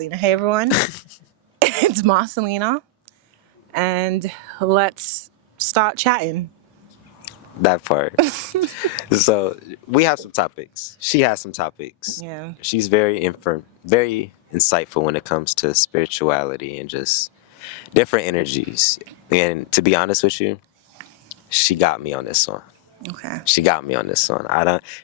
Marcelina. Hey, everyone. It's Marcelina. And let's start chatting. That part. So we have some topics. She has some topics. Yeah. She's very insightful when it comes to spirituality and just different energies. And to be honest with you, she got me on this one. Okay. She got me on this one.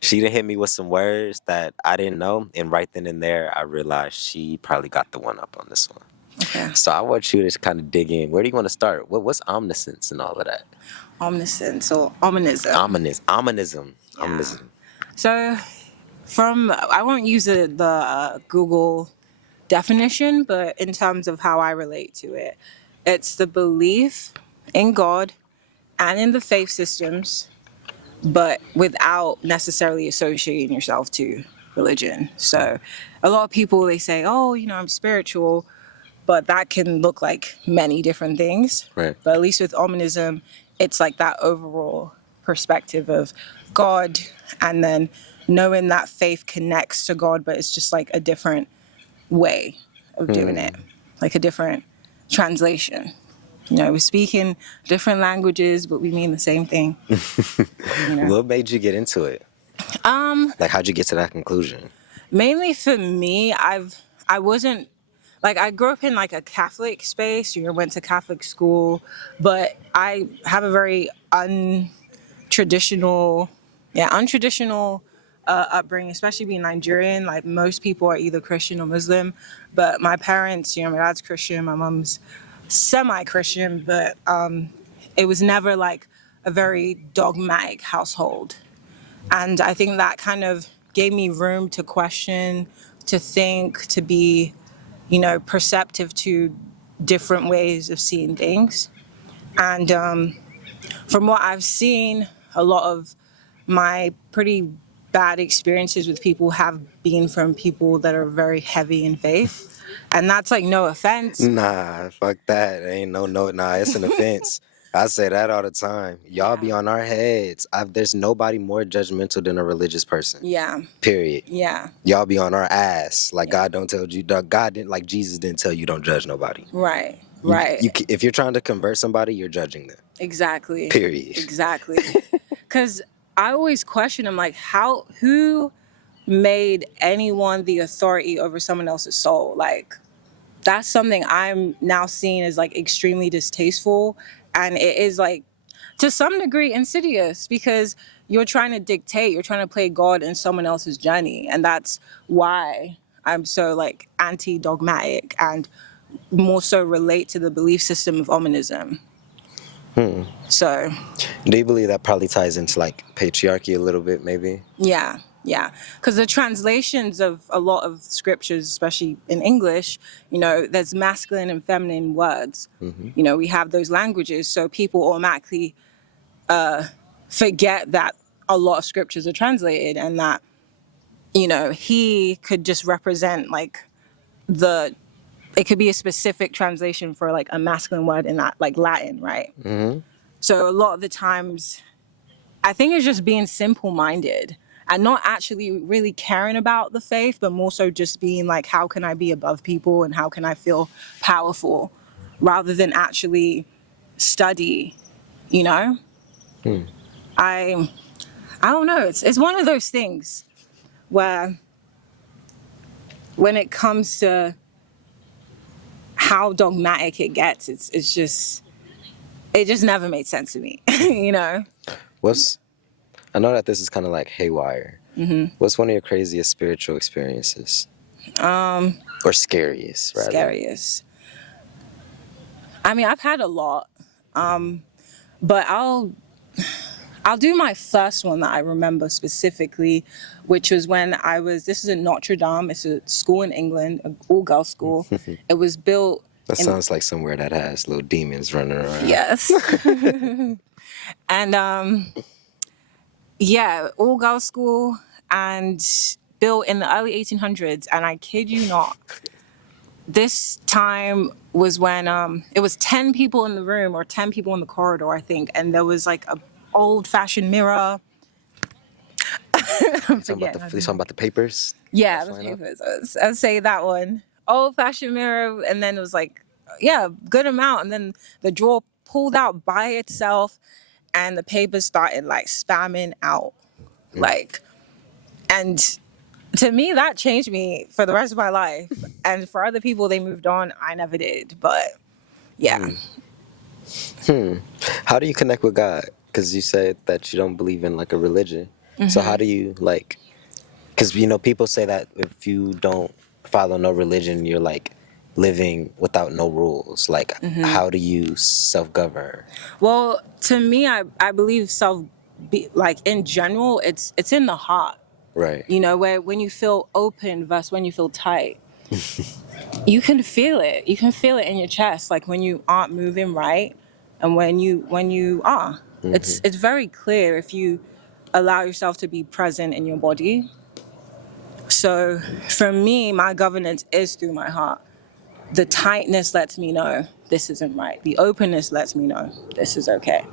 She didn't hit me with some words that I didn't know, and right then and there I realized she probably got the one up on this one. Okay. So I want you to kind of dig in. Where do you want to start? What's omniscience and all of that? Omniscience or omonism. Omonism. Yeah. So I won't use the Google definition, but in terms of how I relate to it, it's the belief in God and in the faith systems, but without necessarily associating yourself to religion. So a lot of people, they say, oh, I'm spiritual, but that can look like many different things. Right. But at least with omonism, it's like that overall perspective of God, and then knowing that faith connects to God, but it's just like a different way of doing it, like a different translation. We're speaking different languages, but we mean the same thing. What made you get into it? Like, how'd you get to that conclusion? Mainly for me, I wasn't like, I grew up in like a Catholic space. Went to Catholic school, but I have a very untraditional upbringing, especially being Nigerian. Like, most people are either Christian or Muslim, but my parents, my dad's Christian, my mom's semi-Christian, but it was never like a very dogmatic household. And I think that kind of gave me room to question, to think, to be, perceptive to different ways of seeing things. And from what I've seen, a lot of my pretty bad experiences with people have been from people that are very heavy in faith. And that's like, no offense. Nah, fuck that. Ain't nah, it's an offense. I say that all the time. Y'all be on our heads. There's nobody more judgmental than a religious person. Yeah. Period. Yeah. Y'all be on our ass. Like, God don't tell you, God didn't, like Jesus didn't tell you don't judge nobody. Right. Right. If you're trying to convert somebody, you're judging them. Exactly. Period. Exactly. Because I always question, I'm like, who made anyone the authority over someone else's soul? Like, that's something I'm now seeing as like extremely distasteful. And it is like, to some degree, insidious, because you're trying to dictate, you're trying to play God in someone else's journey. And that's why I'm so like anti-dogmatic and more so relate to the belief system of omonism. So, do you believe that probably ties into like patriarchy a little bit, maybe? Yeah. Because the translations of a lot of scriptures, especially in English, there's masculine and feminine words. Mm-hmm. We have those languages, so people automatically forget that a lot of scriptures are translated, and that, he could just represent like it could be a specific translation for like a masculine word in that, like Latin, right? Mm-hmm. So a lot of the times, I think it's just being simple-minded and not actually really caring about the faith, but more so just being like, how can I be above people and how can I feel powerful, rather than actually study, I don't know. It's one of those things where when it comes to how dogmatic it gets, it just never made sense to me, I know that this is kind of like haywire. Mm-hmm. What's one of your craziest spiritual experiences? Or scariest, rather? Scariest. I mean, I've had a lot, but I'll do my first one that I remember specifically, which was when this is in Notre Dame. It's a school in England, an all-girls school. It was built. That sounds like somewhere that has little demons running around. Yes. And all-girls school, and built in the early 1800s. And I kid you not, this time was when it was 10 people in the room, or 10 people in the corridor, I think. And there was like a old-fashioned mirror. You talking about the papers? Yeah, the papers. I'd say that one. old-fashioned mirror, and then it was like, yeah, good amount, and then the drawer pulled out by itself, and the paper started like spamming out, like, and to me that changed me for the rest of my life. And for other people, they moved on. I never did, but yeah. How do you connect with God? Because you said that you don't believe in like a religion. So how do you like? Because people say that if you don't follow no religion, you're like living without no rules. Like, how do you self-govern? Well, to me, I believe like in general, it's in the heart. Right. Where when you feel open versus when you feel tight, you can feel it. You can feel it in your chest, like when you aren't moving right, and when you are. It's very clear if you allow yourself to be present in your body. So for me, my governance is through my heart. The tightness lets me know this isn't right. The openness lets me know this is okay.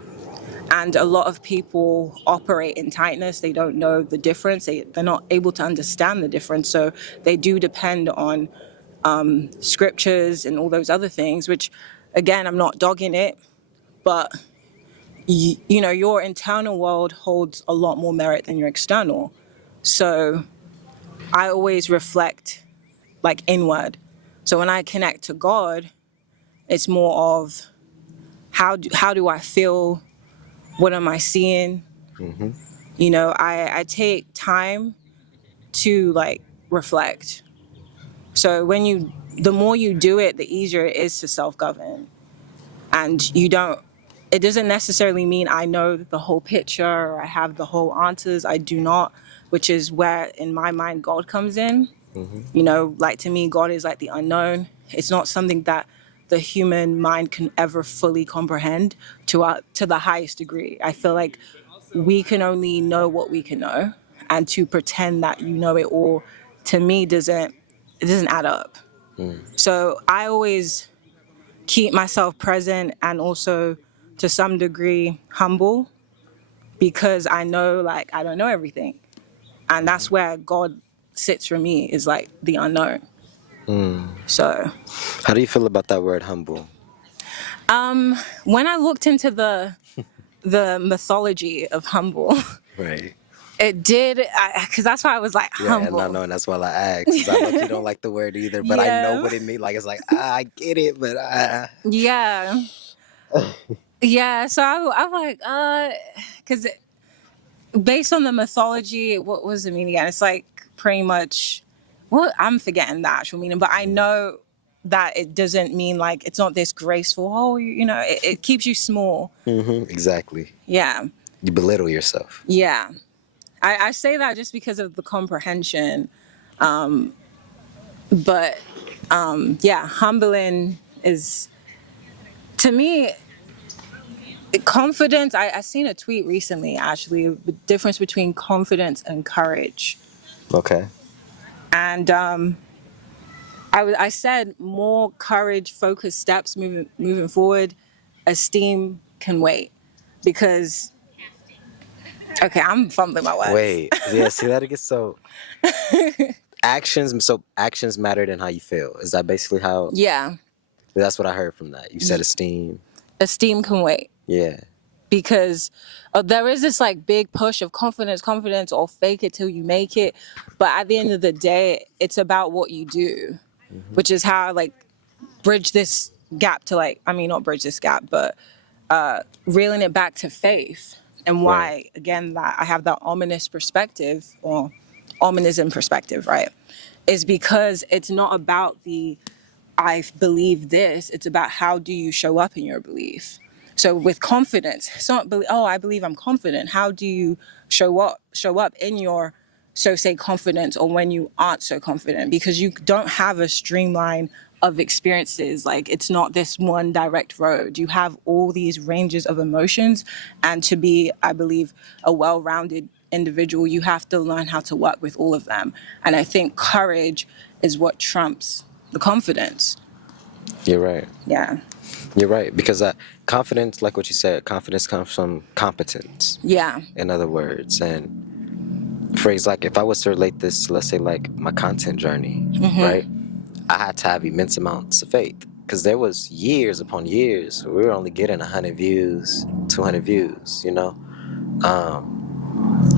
And a lot of people operate in tightness. They don't know the difference. They're not able to understand the difference. So they do depend on scriptures and all those other things, which, again, I'm not dogging it. But, your internal world holds a lot more merit than your external. So I always reflect like inward. So when I connect to God, it's more of how do I feel? What am I seeing? I take time to like reflect. So the more you do it, the easier it is to self-govern. And it doesn't necessarily mean I know the whole picture or I have the whole answers. I do not, which is where in my mind God comes in. Like to me, God is like the unknown. It's not something that the human mind can ever fully comprehend to the highest degree. I feel like we can only know what we can know, and to pretend that you know it all, to me, doesn't add up. So I always keep myself present and also to some degree humble, because I know like I don't know everything, and that's where God sits for me, is like the unknown. So How do you feel about that word humble? when I looked into the mythology of humble, Right. it did, because that's why I was like Yeah, humble. and I know, and that's why I asked. 'Cause I know you don't like the word either, but I know Yeah. what it means. Like, it's like, I get it, but Yeah. Yeah. So I'm like, because based on the mythology, what was the meaning again? It's like pretty much, well, I'm forgetting the actual meaning, but I know that it doesn't mean like, it's not this graceful, it keeps you small. exactly. Yeah. You belittle yourself. Yeah. I say that just because of the comprehension. But yeah, humbling is, to me, confidence. I seen a tweet recently, actually, the difference between confidence and courage. Okay. And I said more courage-focused steps moving forward. Esteem can wait, because, okay, I'm fumbling my words. Wait. Yeah, see that again? So actions matter than how you feel. Is that basically how? Yeah, That's what I heard from that. You said esteem. esteem can wait. Yeah. Because there is this like big push of confidence, or fake it till you make it. But at the end of the day, it's about what you do, which is how I like bridge this gap to not bridge this gap, but reeling it back to faith. And why, Right. again, that I have that ominous perspective, or ominism perspective, right? Is because it's not about I believe this, it's about how do you show up in your belief. So with confidence, it's not I believe I'm confident. How do you show up in your say confidence, or when you aren't so confident? Because you don't have a streamline of experiences. Like, it's not this one direct road. You have all these ranges of emotions, and to be, I believe, a well-rounded individual, you have to learn how to work with all of them. And I think courage is what trumps the confidence. You're right. Yeah. You're right. Because confidence, like what you said, confidence comes from competence. Yeah. In other words, and phrase, like if I was to relate this to, let's say, like my content journey, right? I had to have immense amounts of faith because there was years upon years where we were only getting 100 views, 200 views, you know.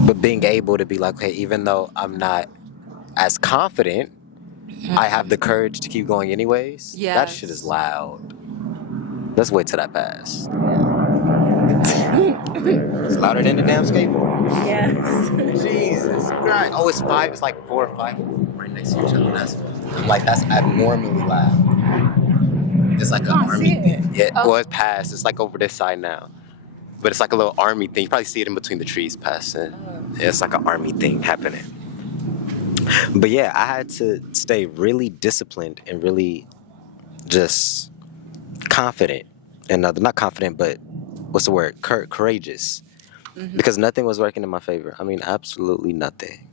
But being able to be like, hey, even though I'm not as confident, I have the courage to keep going anyways. That shit is Yes. loud. Let's wait till that pass. It's louder than the damn skateboard. Yes. Jesus Christ. Oh, it's five. It's like 4 or 5 right next to each other. That's abnormally loud. It's like an Can't army see it. thing. Yeah, Oh. well, it's past. It's like over this side now. But it's like a little army thing. You probably see it in between the trees passing. Yeah, it's like an army thing happening. But yeah, I had to stay really disciplined and really just confident. And not confident, but what's the word? Courageous. Because nothing was working in my favor. I mean, absolutely nothing.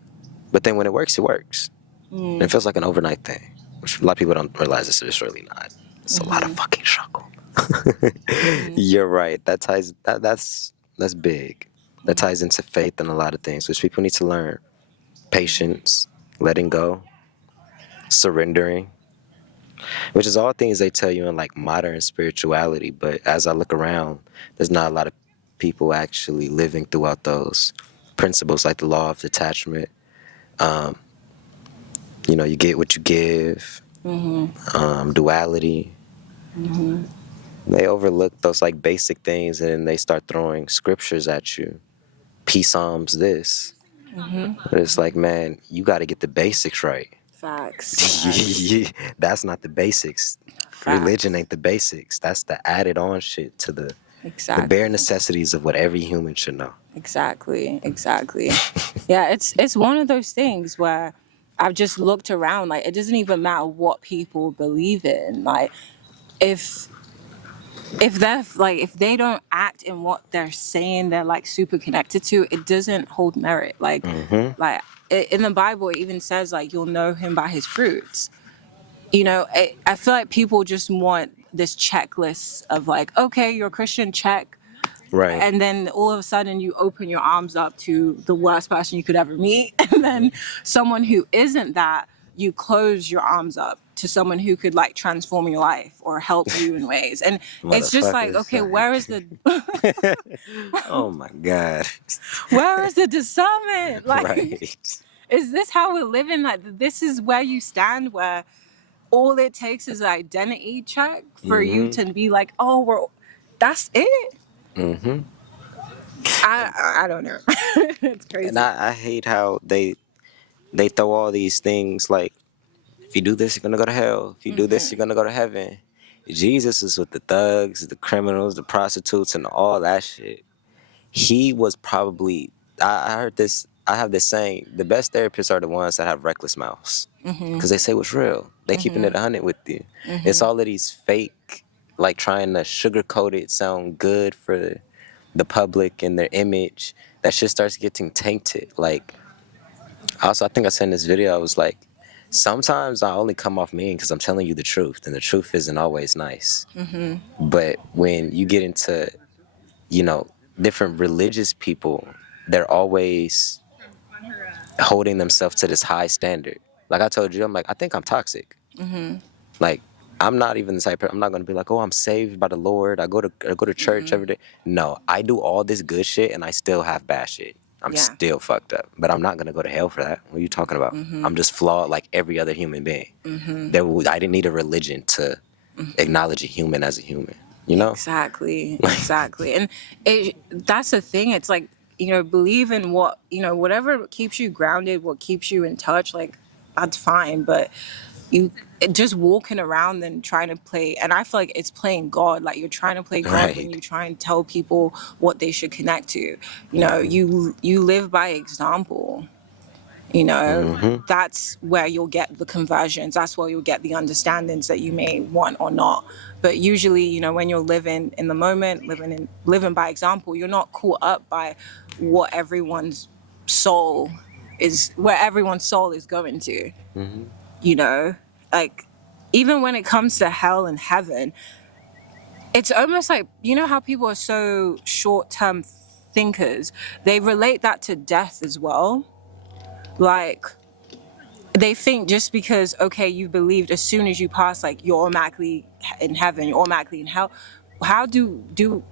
But then when it works, it works. And it feels like an overnight thing, which a lot of people don't realize it's really not. It's a lot of fucking struggle. You're right. That's big. That ties into faith and a lot of things, which people need to learn. Patience, letting go, surrendering, which is all things they tell you in like modern spirituality. But as I look around, there's not a lot of people actually living throughout those principles, like the law of detachment. You know, you get what you give. Duality. They overlook those like basic things, and then they start throwing scriptures at you. P Psalms this. But it's like, man, you got to get the basics right. Facts. That's not the basics. Religion ain't the basics. That's the added on shit to the bare necessities of what every human should know. Exactly. Yeah, it's one of those things where I've just looked around. Like, it doesn't even matter what people believe in. Like, if if they don't act in what they're saying they're like super connected to, it doesn't hold merit. Like, in the Bible, it even says like you'll know him by his fruits. You know, I feel like people just want this checklist of like, okay, you're a Christian, check. Right. And then all of a sudden you open your arms up to the worst person you could ever meet. And then someone who isn't that, you close your arms up to someone who could like transform your life or help you in ways. And it's just like, okay, where is the oh my God. where is the discernment? Like, Right. is this how we're living? Like, this is where you stand, where all it takes is an identity check for you to be like, oh, that's it. I don't know. It's crazy. And I hate how they throw all these things like, if you do this, you're gonna go to hell. If you do this, you're gonna go to heaven. Jesus is with the thugs, the criminals, the prostitutes, and all that shit. He was probably, I heard this, I have this saying, the best therapists are the ones that have reckless mouths. Because they say what's real. They keeping it 100 with you. It's all of these fake, like trying to sugarcoat it, sound good for the public and their image. That shit starts getting tainted. Like, also, I think I said in this video, I was like, sometimes I only come off mean because I'm telling you the truth, and the truth isn't always nice. But when you get into, you know, different religious people, they're always holding themselves to this high standard. Like I told you, I'm like, I think I'm toxic. Like, I'm not even the type. I'm not gonna be like, oh, I'm saved by the Lord. I go to church every day. No, I do all this good shit, and I still have bad shit. I'm still fucked up, but I'm not gonna go to hell for that. What are you talking about? I'm just flawed like every other human being. I didn't need a religion to acknowledge a human as a human. You know? Exactly. And that's the thing. It's like, you know, believe in what, you know, whatever keeps you grounded, what keeps you in touch, like, that's fine. But just walking around and trying to play, and I feel like it's playing God. Like, you're trying to play God when you try and tell people what they should connect to. You know, you live by example. You know, that's where you'll get the conversions. That's where you'll get the understandings that you may want or not. But usually, you know, when you're living in the moment, living by example, you're not caught up by what everyone's soul where everyone's soul is going to. You know, like, even when it comes to hell and heaven, it's almost like, you know how people are so short-term thinkers, they relate that to death as well. Like, they think just because, okay, you believed, as soon as you pass, like, you're automatically in heaven, you're automatically in hell. How do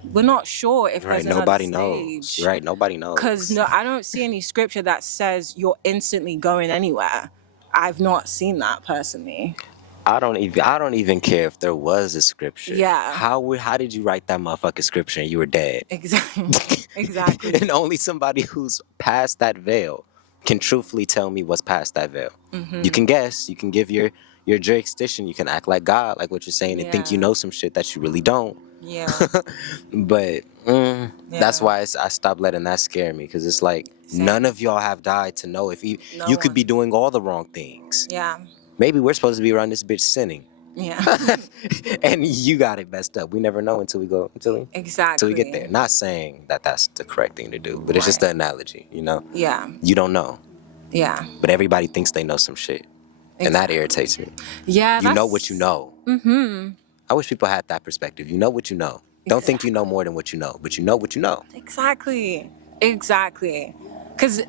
we're not sure if Right. there's another Nobody knows. stage. Right. Nobody Because knows. no, I don't see any scripture that says you're instantly going anywhere. I've not seen that personally. I don't even care if there was a scripture. Yeah. How did you write that motherfucking scripture and you were dead? Exactly. Exactly. And only somebody who's past that veil can truthfully tell me what's past that veil. Mm-hmm. You can guess, you can give your jurisdiction, you can act like God, like what you're saying, and think you Yeah. know some shit that you really don't. Yeah. But that's Yeah. why I stopped letting that scare me, because it's like Same. none of y'all have died to know if you No you could one. be doing all the wrong things. Yeah. Maybe we're supposed to be around this bitch sinning. Yeah. And you got it messed up. We never know until we Exactly. get there. Not saying that that's the correct thing to do, but it's just Right. the analogy, you know? Yeah. You don't know, Yeah. but everybody thinks they know some shit. And that irritates me. Yeah. You know what you know. Mm-hmm. I wish people had that perspective. You know what you know. Don't think you know more than what you know, but you know what you know. Exactly. Exactly. Because,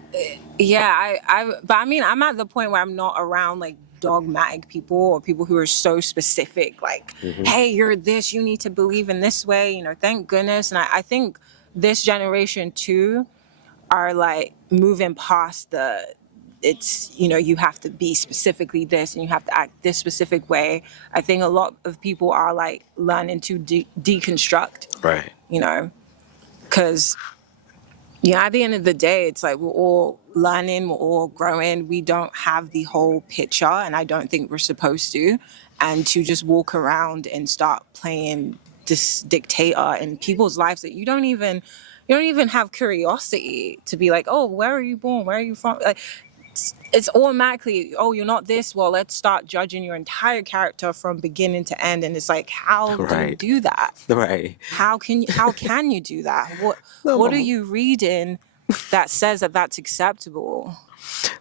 yeah, but I mean, I'm at the point where I'm not around like dogmatic people or people who are so specific, like, hey, you're this, you need to believe in this way, thank goodness. And I think this generation too are like moving past you have to be specifically this and you have to act this specific way. I think a lot of people are like learning to deconstruct, Right. because at the end of the day, it's like we're all learning, we're all growing. We don't have the whole picture, and I don't think we're supposed to. And to just walk around and start playing this dictator in people's lives that you don't even have curiosity to be like, oh, where are you born? Where are you from? Like, it's automatically, oh, you're not this, well, let's start judging your entire character from beginning to end. And it's like, how do you Right. do that? Right. How can you do that? No, What are mama. you reading that says that that's acceptable?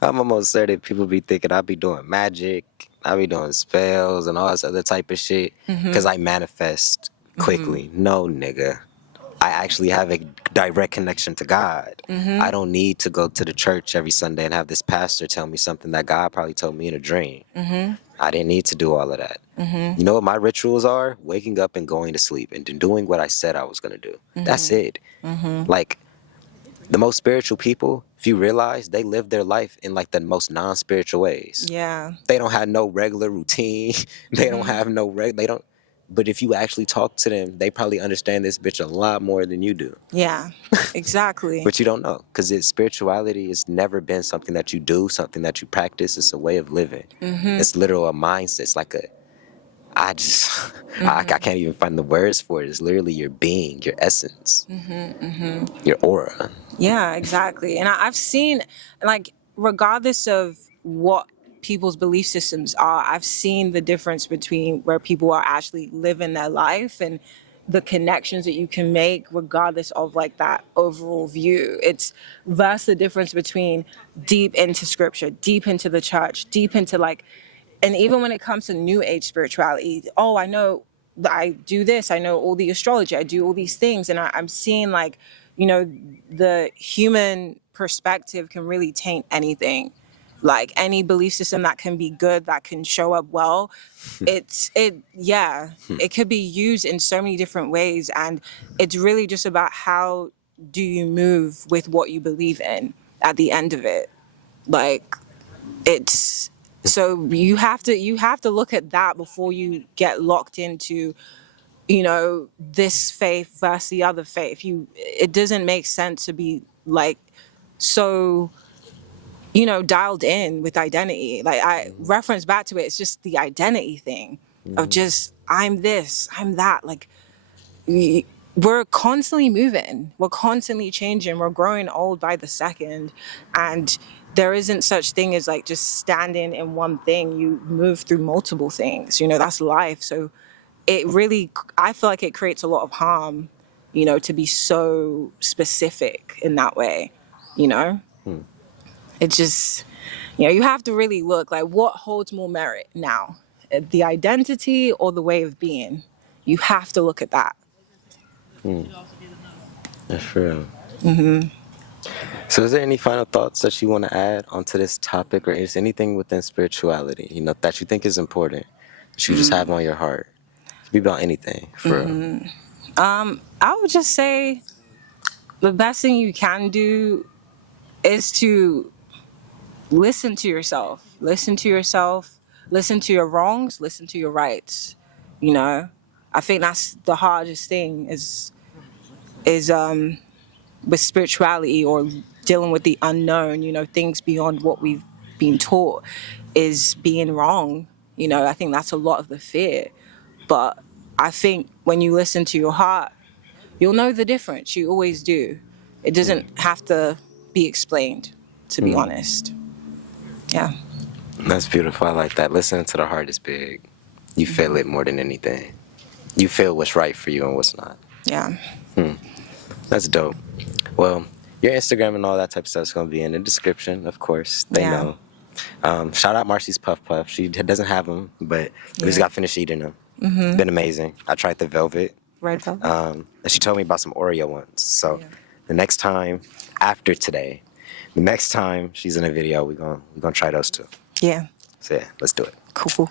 I'm almost certain people be thinking I be doing magic, I be doing spells and all this other type of shit because I manifest quickly. No, nigga. I actually have a direct connection to God. I don't need to go to the church every Sunday and have this pastor tell me something that God probably told me in a dream. I didn't need to do all of that. You know what my rituals are? Waking up and going to sleep and doing what I said I was going to do. That's it. Like, the most spiritual people, if you realize, they live their life in like the most non-spiritual ways. Yeah. They don't have no regular routine. They don't have no they don't. But if you actually talk to them, they probably understand this bitch a lot more than you do. Yeah. Exactly. But you don't know, because spirituality has never been something that you do, something that you practice. It's a way of living. It's literal a mindset. It's like I can't even find the words for it. It's literally your being, your essence, your aura. Yeah, exactly. And I've seen, like, regardless of what people's belief systems are, I've seen the difference between where people are actually living their life and the connections that you can make regardless of like that overall view. It's versus the difference between deep into scripture, deep into the church, deep into like, and even when it comes to new age spirituality, oh, I know I do this, I know all the astrology, I do all these things. And I'm seeing like, the human perspective can really taint anything. Like any belief system that can be good, that can show up well, it could be used in so many different ways. And it's really just about how do you move with what you believe in at the end of it. Like, it's so you have to look at that before you get locked into this faith versus the other faith. It doesn't make sense to be like so dialed in with identity. Like, I reference back to it, it's just the identity thing of just I'm this, I'm that. Like, we're constantly moving, we're constantly changing, we're growing old by the second, and there isn't such thing as like just standing in one thing. You move through multiple things, that's life. So it really, I feel like it creates a lot of harm, to be so specific in that way. It just, you have to really look like what holds more merit now, the identity or the way of being. You have to look at that. That's real. So, is there any final thoughts that you want to add onto this topic, or is anything within spirituality, that you think is important, that you just have on your heart? It could be about anything, for real. I would just say the best thing you can do is to listen to yourself. Listen to yourself. Listen to your wrongs. Listen to your rights. You know, I think that's the hardest thing is with spirituality or dealing with the unknown. You know, things beyond what we've been taught is being wrong. You know, I think that's a lot of the fear. But I think when you listen to your heart, you'll know the difference. You always do. It doesn't have to be explained, to be honest. Yeah. That's beautiful. I like that. Listening to the heart is big. You feel it more than anything. You feel what's right for you and what's not. Yeah. That's dope. Well, your Instagram and all that type of stuff is going to be in the description, of course. They Yeah. know. Shout out Marcy's Puff Puff. She doesn't have them, but we just Yeah. got finished eating them. Been amazing. I tried the velvet. Red velvet. And she told me about some Oreo ones. So Yeah. the next time, after today, the next time she's in a video, we're gonna try those too. Yeah. So yeah, let's do it. Cool.